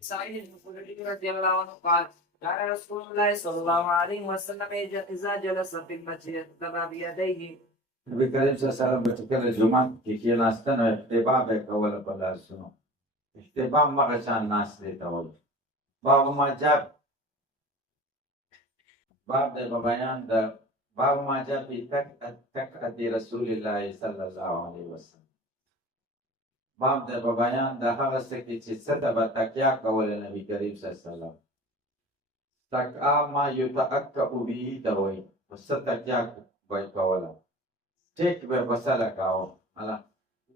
سعيد الخدري رضي الله عنه قال كان رسول الله صلى الله عليه وسلم إذا جلس في المسجد كتب بيديه. نبی کریم صلی الله علیه وسلم چې کله جمعه کې کېناستل نو اتباع به یې کوله په لاسونو. اتباع مغه شان ناستې ته وایي. باب ما جاء باب د بیان د باب ما جاء فی تکعة رسول الله صلی الله علیه وسلم. باب د بیان د هغه څه کې چې څه ته به تکیه کوله نبی کریم صلی الله علیه وسلم. تکعه ما یتکأ به ته وایي. په څه تکیه به یې کوله. ټیک به په سره کاوه.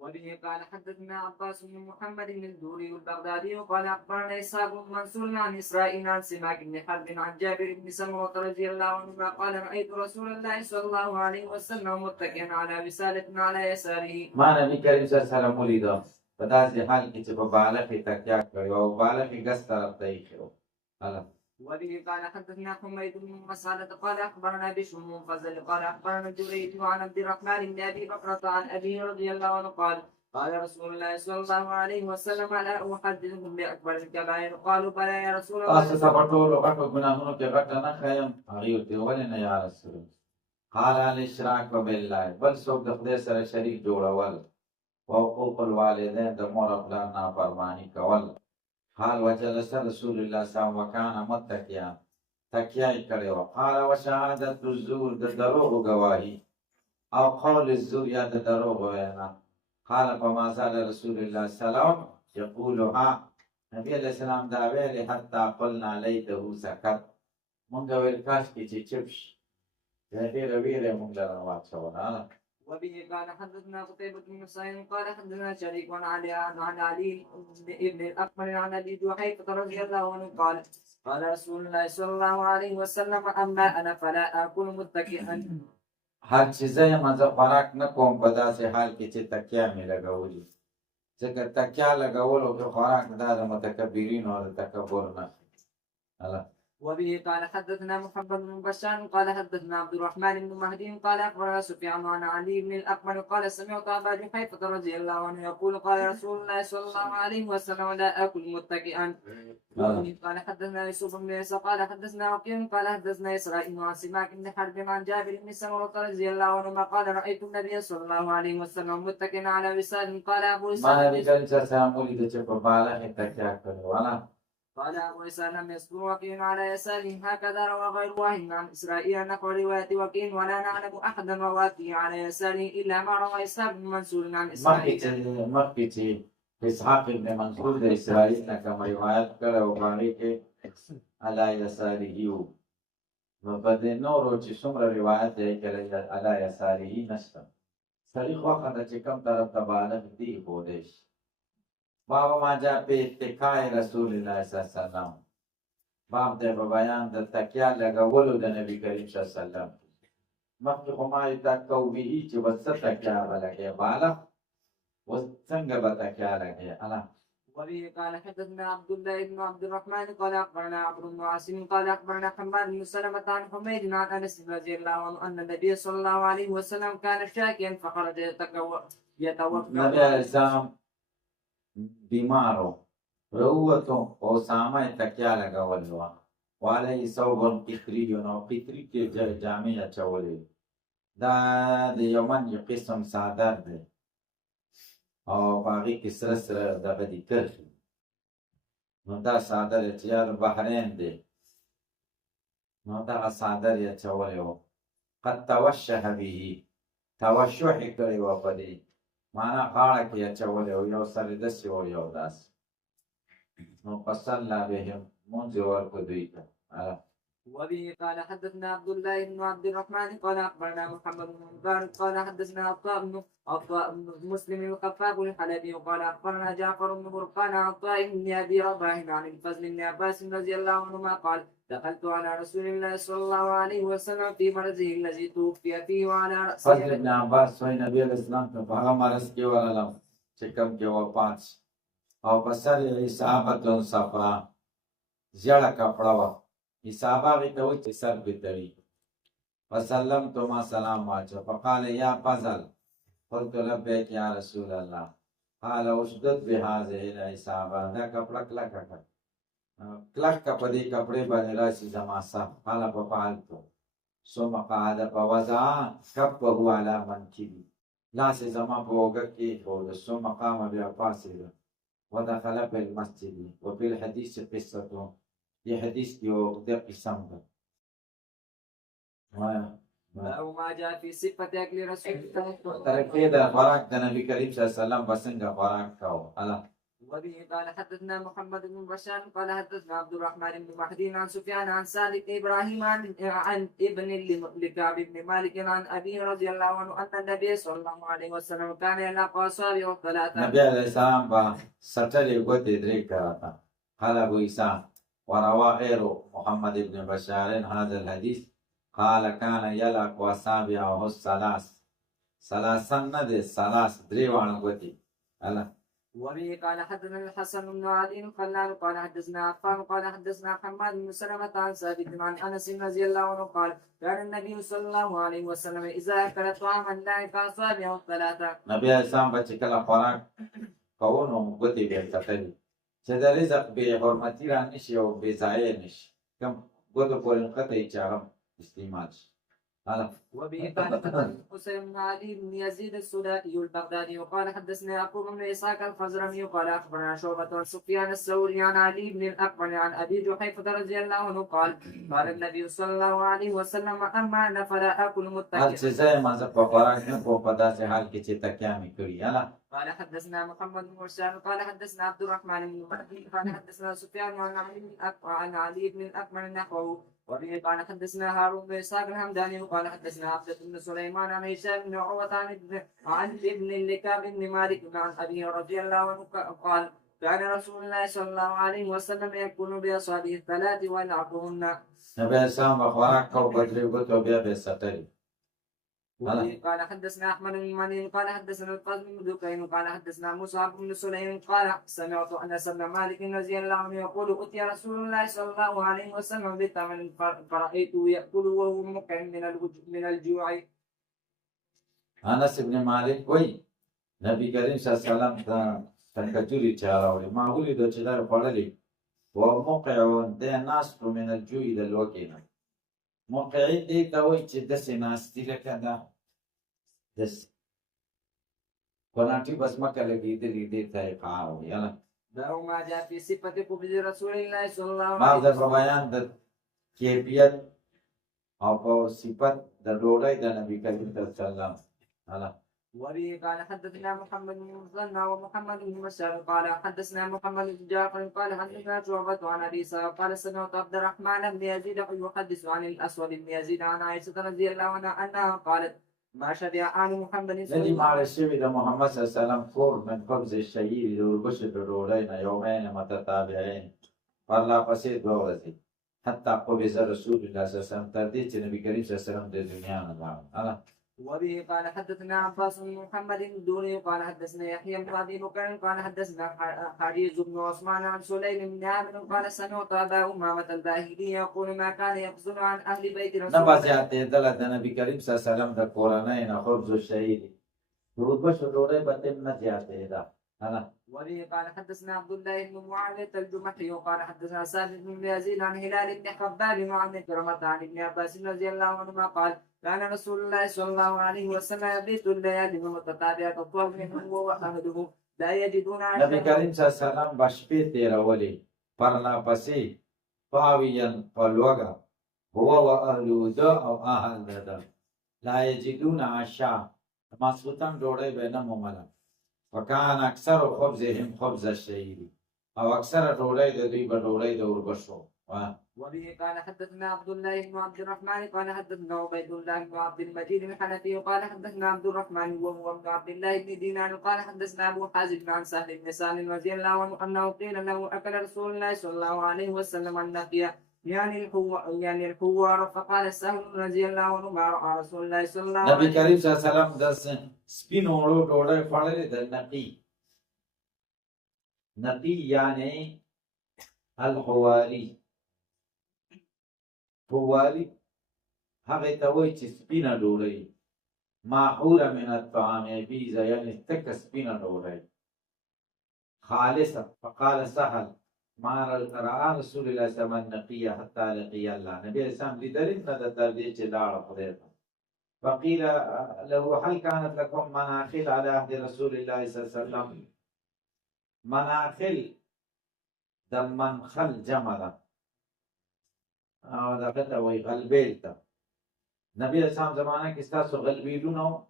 وبه قال حدثنا عباس بن محمد بن الدوري البغدادي وقال اخبرنا اسحاق بن منصور عن اسرائيل عن سماك بن حرب عن جابر بن سمرة رضي الله عنهما قال رايت رسول الله صلى الله عليه وسلم متكئا على وسادة على يساره. ما نبی کریم صلی الله علیه وسلم ولیدو په داسې حال کې چې په بالغ یې تکیه کړې او بالغ یې ګس طرف ته ایښی و. وبه قال حدثنا حميد بن مسعدة قال اخبرنا بشر بن فضل قال اخبرنا جريج عن عبد الرحمن بن ابي بكرة عن ابيه رضي الله عنه قال قال رسول الله صلى الله عليه وسلم الا احدثكم باكبر الكبائر قالوا بلى يا رسول الله. تاسو ته په ټولو غټو ګناهونو کې غټه نه ښیم. هغې ورته ولې نه یا رسول الله؟ قال الاشراک بالله، بل څوک د خدای سره شریک جوړول، وحقوق الوالدین، د مور او پلار نافرماني کول. قال وجلس رسول الله صلی الله علیه وسلم وکان متکیا، تکیه یې کړې وه. قال وشهادت الزور، د دروغو ګواهي، او قول الزور، یا د دروغو وینا. قال فما زال رسول الله صلی الله علیه وسلم یقولها، نبی علیه السلام دا ویلې حتی قلنا لیته سکت، مونږ ویل کاشکې چې چپ شي. ډېره ویره یې مونږ له راواچوله. وبه قال حدثنا قتيبة بن سعيد قال حدثنا شريك عن علي بن الأكبر عن أبي جحيفة رضي الله عنه قال قال رسول الله صلى الله عليه وسلم أما أنا فلا آكل متكئا. هر چې زه یم زه خوراک نه کوم په داسې حال کې چې تکیه مې لګولي، ځکه تکیه لګولو کې خوراک دا د متکبرینو او د تکبر نښې. وبه قال حدثنا محمد بن بشار قال حدثنا عبد الرحمن بن مهدي قال اخبرنا سفيان عن علي بن الاكبر قال سمعت ابا جحيفة رضي الله عنه يقول قال رسول الله صلى الله عليه وسلم لا اكل متكئا. قال حدثنا يوسف بن عيسى قال حدثنا وكيع قال حدثنا اسرائيل عن سماك بن حرب عن جابر بن سمرة رضي الله عنهما قال رايت النبي صلى الله عليه وسلم متكئا على وساد. قال ابو ما اسحاق نبي کریم صلی الله علیه وسلم ولیده چې په بالغ یې تکیه کړې وه. قال أبو إسحاق لم يذكر وكيع على يساره هكذا روى غير واحد عن إسرائيل نحو رواية وكيع ولا نعلم أحدا روى وكيع على يساره إلا ما روى إسحاق بن منصور عن إسرائيل. مخکې چې اسحاق بن منصور د اسرائیل نه کوم روایت کړی و په هغې کې علی یساره و، نو په دې نورو چې څومره روایت دی کړی علی یساره نشته. سړي خوښه ده چې کوم طرف ته بالغ دی ښودی شي. باب ما جاء فی اتکاء رسول الله صلی الله علیه وسلم، باب دی په بیان د تکیه لګولو د نبی کریم صلی الله علیه وسلم. مخکې خو ما یتکأ به چې به څه تکیه به لګوي، بالغ اوس څنګه به تکیه لګوي. وبه قال حدثنا عبد الله بن عبد الرحمن قال اخبرنا عمرو بن عاصم قال اخبرنا حماد بن سلمة عن حميد عن انس رضي الله عنه ان النبي صلى الله عليه وسلم كان شاكيا فخرج يتوكل. نبی علیه السلام بیمارو، راووتو، په اسامه یې تکیه لګولې وه. وعلیه ثوب قطري، او قطري کې جامې اچولې. دا د یمن یو قسم څادر دی او په هغې کې سره سره دغه دي کرښې، نو دا څادر یې چې یا د بحرین دی، نو دغه څادر یې اچولی و. قد توشه به، توشح یې کړې وه په دې معنا غاړه کې اچولی و، یو سر یې داسې و یو داسې. نو فصلی بهم، مونځ یې ورکړو دوی ته. وبه قال حدثنا عبد الله بن عبد الرحمن قال اخبرنا محمد بن مبارك قال حدثنا عطاء بن مسلم الخفاف الحلبي قال اخبرنا جعفر بن برقان عن عطاء بن ابي رباح عن الفضل بن عباس رضي الله عنهما قال دخلت على رسول الله صلى الله عليه وسلم في مرضه الذي توفي فيه وعلى رأسه. فضل بن عباس وایي نبي علیه السلام ته په هغه مرض کې ورغلم چې کوم کې وفات شي، او په سر یې اصابة صفرا، زیړه کپړه وه. اصابه هغې ته وایي چې سر پرې تړي. فسلمت، ما سلام واچو. فقال یا فضل، قلت لبیک یا رسول الله. قال اشدد بهذه العصابة دا کپڑا کلکا کړ کلک په دې کپڑے باندې راشي زما صح قال فعلت ثم قعد فوضع كفه على منكبي لاس زما په وګه کې او ثم قام بیا پاسید ودخل في المسجد وفي الحديث قصة في حديث يو ده قسم ده أو ما جاء في صفة أكل رسول الله تركي ده خوراك ده نبي كريم صلى الله عليه وسلم بسنگ خوراك كاو الله وبه قال حدثنا محمد بن بشار قال حدثنا عبد الرحمن بن مهدي عن سفيان عن سالم بن ابراهيم عن ابن لكعب بن مالك عن ابي رضي الله عنه ان النبي صلى الله عليه وسلم كان يلقى اصابعه الثلاثه. نبي عليه السلام با سټلې ګوتې درې کراتا قال ابو عيسى وروى غير محمد بن بشار هذا الحديث قال كان يلقى اصابعه الثلاث ثلاثا ندي ثلاث درې وانه ګوتې الله. وبه قال حدثنا الحسن بن علي الخلال قال حدثنا عفان قال حدثنا حماد بن سلمة عن ثابت عن انس رضي الله عنه قال كان النبي صلى الله عليه وسلم اذا اكل طعاما لا فاصابعه الثلاثه. نبي اسلام بچ کله خوراک کوونو ګوتې به تکلي چې د رزق به حرمتي را نشي او به ضایع نشي کوم ګوتو پورې قطعي چې هغه استعمال شي. وبه قال حدثنا حسين بن علي بن يزيد السودائي البغدادي وقال حدثنا يعقوب بن اسحاق الخزرمي وقال اخبرنا شعبة عن سفيان الثوري عن علي بن الاكبر عن ابي جحيفة رضي الله عنه قال قال النبي صلى الله عليه وسلم اما انا فلا اكل هر متكئا. چې ځای ما زه په خوراک نه کوم په داسې حال کې چې تکیا مې کړي الله. قال حدثنا محمد بن مرسل قال حدثنا عبد الرحمن بن مهدي قال حدثنا سفيان عن علي بن الاكبر نحوه. وبه قال حدثنا هارون بن اسحاق الحمداني وقال حدثنا عبدة بن سليمان عن هشام بن عروة عن ابن لكعب بن مالك عن ابيه رضي الله عنه قال كان رسول الله صلى الله عليه وسلم يكون باصابعه الثلاث ويلعقهن. نبي اسلام په خوراک کو په درې ګوتو بیا به سټلي. وبه قال حدثنا احمد بن مني قال حدثنا القاسم بن دكين قال حدثنا مصعب بن سليم قال سمعت انس بن مالك رضي الله عنه يقول اتي رسول الله صلى الله عليه وسلم بثمن فرايته ياكل وهو مقيم من الجوع. انس ابن مالک وای نبی کریم صلی الله علیه وسلم ته کجوري چاراوي ما ولیدو چې دا خوړلې و موقع د ناس من الجوع د لوکینه موقعي دې ته وای چې د سیناستي لکه دا دس قناټي بس مکه لګېدلې دې ته یې قاو یاله. باب ما جاء في صفة قبض رسول الله صلى الله ما عليه د بیان د کیفیت او په صفت د ډوډۍ د نبی کریم صلی الله علیه وسلم الله. وبه قال حدثنا محمد بن مثنى ومحمد بن بشار قال حدثنا محمد بن جعفر قال حدثنا شعبة عن ابي اسحاق قال سمعت عبد الرحمن بن يزيد يحدث عن الاسود بن يزيد عن عائشة رضي الله عنها انها قالت ما شبع آل محمد صلى ځینې الله ماړه عليه شوي د محمد صلی الله علیه وسلم کور من خبز الشعیر د وربشو د ډوډۍ نه یومین متتابعین پرلا پسې دوه ورځې حتی قبض رسول الله صلی الله علیه وسلم تر دې چې نبی کریم صلی الله علیه وسلم د دنیا نه لاړ. وبه قال حدثنا عباس بن محمد الدوري قال حدثنا يحيى بن ابي بكر قال حدثنا حريز بن عثمان عن سليم بن عامر قال سمعت ابا امامه الباهلي يقول ما كان يخزن عن اهل بيت رسول نه الله. بزیاتې دله د نبی کریم صلی الله علیه وسلم د کورنۍ نه خبز الشعیر د وربشو ډوډۍ به تم نه زیاتېده. وبه قال حدثنا عبد الله بن معاويه الجمحي وقال حدثنا ثابت بن يزيد عن هلال بن خباب وعن كرمة عن ابن عباس رضي الله عنهما قال كان رسول الله صلى الله عليه وسلم يبيت الليالي متتابعة الطهر منه واهله لا يجدون نبی کریم صلی الله علیه وسلم به شپې تېرولې پرلا پسې پاویل په لوږه هو و اهله ده او اهل ده لا یجدون عشاء ماسخوتن ډوډۍ به نه مومله وکان اکثر خبزهم خبز الشعیر او اکثر ډوډۍ د دوی به ډوډۍ د وربشو. وبه قال حدثنا عبد الله بن عبد الرحمن قال حدثنا عبيد الله بن عبد المجيد الحنفي وقال حدثنا عبد الرحمن وهو ابن عبد الله بن دينار قال حدثنا ابو حازم عن سهل بن سالم رضي الله عنه انه قيل له اكل رسول الله صلى الله عليه وسلم النقيه يعني الحوار فقال سهل رضي الله عنه ما راى رسول الله صلى الله عليه نبی وسلم. کریم صلی الله علیه وسلم د سپینو وړو ډوډۍ خوړلې د نقي یعنی الحواری حواری هغه ته وایي چې سپینه ډوډۍ ماحوره من الطعام بیزه یعنی تکه سپینه ډوډۍ خالصة. فقال سهل ما رأى رسول الله صلى الله عليه وسلم نقية حتى لقي الله. نبي الإسلام لدرجة ترديد جدار خديته. فقيل له هل كانت لكم مناخل على عهد رسول الله صلى الله عليه وسلم؟ مناخل دمن خل جملا او دغه وی غلبیل ته نبی اسلام زمانه کې ستاسو غلبیلونو.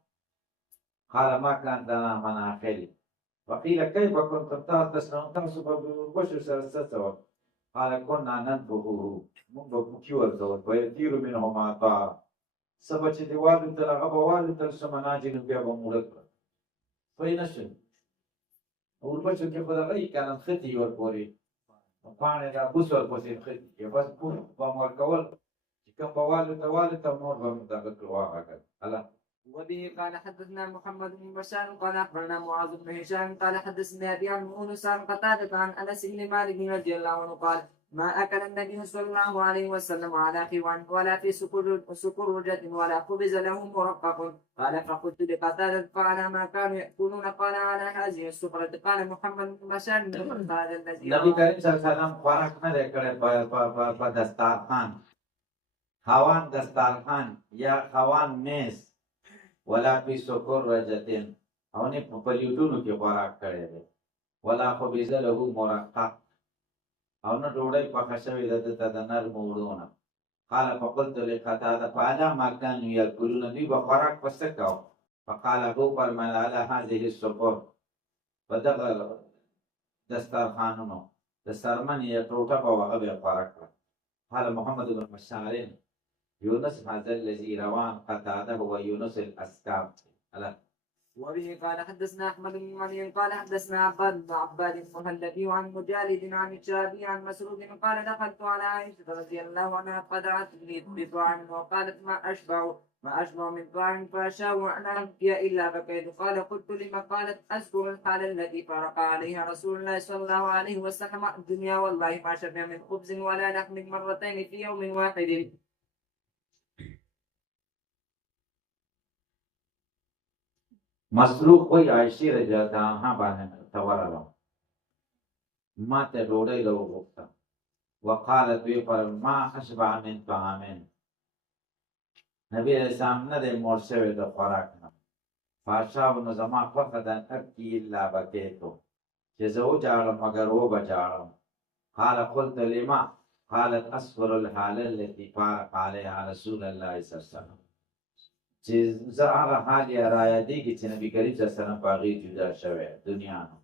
قال ما كان لنا مناخل. وقيل كيف كنتم تصنعون تاسو په بشر سره څه څه؟ قال كنا ننفخه موږ به کیور ته ویطير منهما طار. سبا چې دیوالو ته هغه به والوتل څه مناجې نو بیا به موړه کړه. پوه نه شوې؟ اوربشو کې خو دغه یې که نه نښتې ورپورې پاڼې را بوس ورپسې نښتې بس پوه به م ورکول چې کوم به والوته نور به م دغه کړ واغه کړ. وبه قال حدثنا محمد بن بشار قال اخبرنا معاذ بن هشام قال حدثني ابي عن يونس عن قتادة عن انس بن مالك رضي الله عنه قال ما اكل النبي صلى الله عليه وسلم على خوان ولا في سكرجة ولا خبز له مرقق. قال فقلت لقتادة فعلى ما كانوا ياكلون قال على هذه السفرة. قال محمد بن بشار قال الذي نبی کریم صلی الله علیه وسلم خوراک نه دی کړی په دسترخوان. خوان دسترخوان یا خوان میز ولا فی سکرجة او نه په پلیټونو کې خوراک کړی دی. ولا خبز له مرقق او نه ډوډۍ پخه شوې ده دته د نرمو وړونه. قال فقلت لقتادة فعلى ما كانوا ياكلون دوی به خوراک په څه کوه؟ فقال ابو فرمایل على هذه السفر په دغه دسترخوانونو د سرمن یا ټوټه به هغه به خوراک کړه. قال محمد بن بشار يونس هذا الذي رواه قتادة هو يونس الأسكاب. وبه قال حدثنا احمد بن مريم قال حدثنا عباد بن عباد المهلبي عن مجالد عن الشافعي عن مسروق قال دخلت على عائشة رضي الله عنها فدعت لي بطعام وقالت ما اشبع من طعام فاشاء ان ابكي الا بكيت. قال قلت لما؟ قالت اذكر الحال التي فرق عليها رسول الله صلى الله عليه وسلم الدنيا والله ما شبع من خبز ولا لحم مرتين في يوم واحد. مسروق وی عائشې رضی الله عنها باندې تورله ما ته ډوډۍ راوغوښته. وقالت وی پر ما اشبع من طعام. نبی علیه السلام نه دی موړ شوی د خوراک نه. فاشاو نو زما خوښه ده ابکي الا بکیتو چې زه وجاړم مګر وبه جاړم. قال قلت لما؟ قالت اصبر الحال التي فارق عليها رسول الله صلی الله علیه وسلم چې زه هغه حال یې رایادېږي چې نبي کریم صلی الله علیه وسلم په هغې جدا شوی دنیا نه.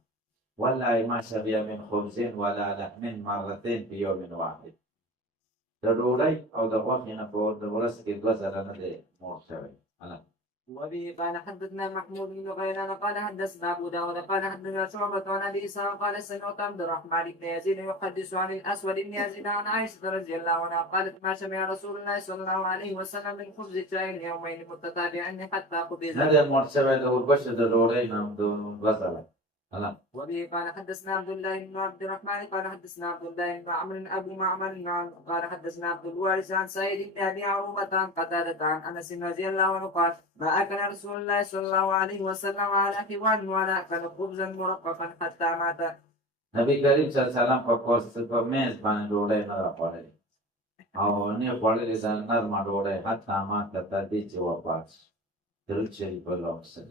والله ما شبع من خبز ولا لحم مرتين في يوم واحد. د ډوډۍ او د غوښې نه په ورځ کې دوه ځله نه دی موړ شوی. وبه قال حدثنا محمود بن غيلان قال حدثنا ابو داود قال حدثنا شعبة عن ابي اسحاق قال سمعت عبد الرحمن بن يزيد يحدث عن الاسود بن يزيد عن عائشة رضي الله عنها قالت ما شبع رسول الله صلى الله عليه وسلم من خبز شيء يومين متتابعين حتى قبض. نه دی موړ شوی د اوربشو د ډوډۍ نه دوه ځله. وبه قال حدثنا عبد الله بن عبد الرحمن قال حدثنا عبد الله بن عمرو ابو معمر قال حدثنا عبد الوارث عن سعيد بن ابي عروبة عن قتادة عن انس رضي الله عنه قال ما اكل رسول الله صلى الله عليه وسلم على خوان ولا اكل خبزا مرققا حتى مات. نبی کریم صلی الله علیه وسلم په کورس په میز باندې ډوډۍ نه ده خوړلې او نه یې خوړلې ده نرمه ډوډۍ حتی ماته تر دې چې وفات شو. درود شریف اللهم صل